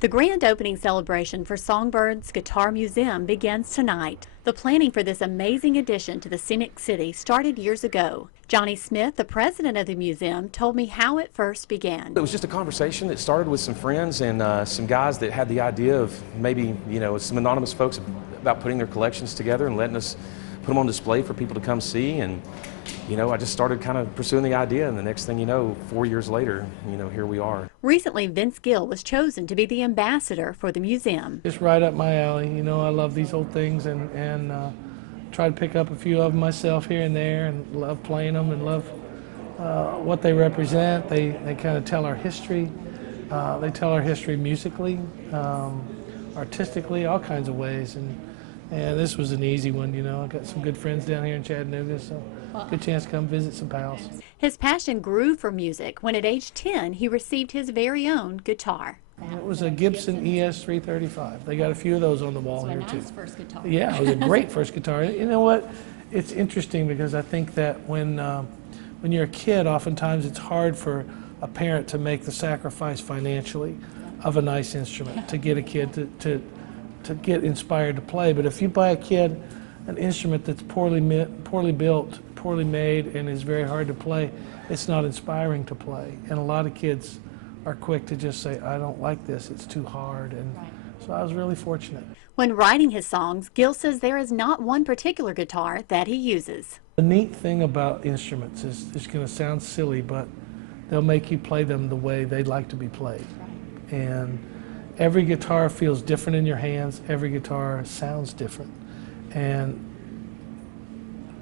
The grand opening celebration for Songbirds Guitar Museum begins tonight. The planning for this amazing addition to the scenic city started years ago. Johnny Smith, the president of the museum, told me how it first began. It was just a conversation that started with some friends and some guys that had the idea of maybe, some anonymous folks about putting their collections together and letting us put them on display for people to come see. And, I just started kind of pursuing the idea, and the next thing you know, 4 years later, here we are. Recently, Vince Gill was chosen to be the ambassador for the museum. It's right up my alley. I love these old things and try to pick up a few of them myself here and there, and love playing them and love what they represent. They kind of tell our history. They tell our history musically, artistically, all kinds of ways. And this was an easy one, I got some good friends down here in Chattanooga, so good chance to come visit some pals. His passion grew for music when at age 10 he received his very own guitar. It was a Gibson ES 335. They got a few of those on the wall here too. Nice first guitar. Yeah, it was a great first guitar. You know what? It's interesting because I think that when you're a kid, oftentimes it's hard for a parent to make the sacrifice financially of a nice instrument to get a kid to get inspired to play. But if you buy a kid an instrument that's poorly built, poorly made, and is very hard to play, it's not inspiring to play. And a lot of kids are quick to just say, I don't like this, it's too hard. And so I was really fortunate. When writing his songs, Gill says there is not one particular guitar that he uses. The neat thing about instruments is it's going to sound silly, but they'll make you play them the way they'd like to be played. And every guitar feels different in your hands. Every guitar sounds different. And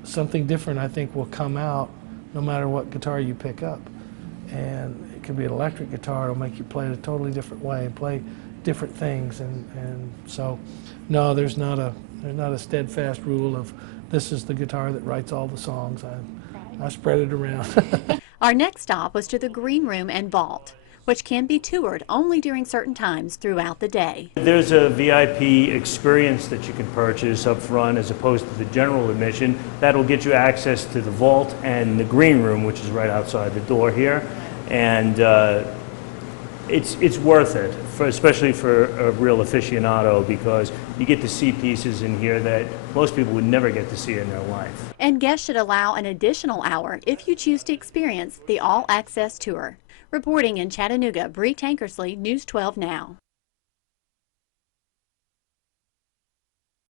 something different, I think, will come out no matter what guitar you pick up. And it could be an electric guitar. It'll make you play it a totally different way and play different things. And so, no, there's not a steadfast rule of this is the guitar that writes all the songs. I spread it around. Our next stop was to the Green Room and Vault, which can be toured only during certain times throughout the day. There's a VIP experience that you can purchase up front as opposed to the general admission. That'll get you access to the vault and the green room, which is right outside the door here. And it's worth it, especially for a real aficionado, because you get to see pieces in here that most people would never get to see in their life. And guests should allow an additional hour if you choose to experience the all-access tour. Reporting in Chattanooga, Bree Tankersley, News 12 Now.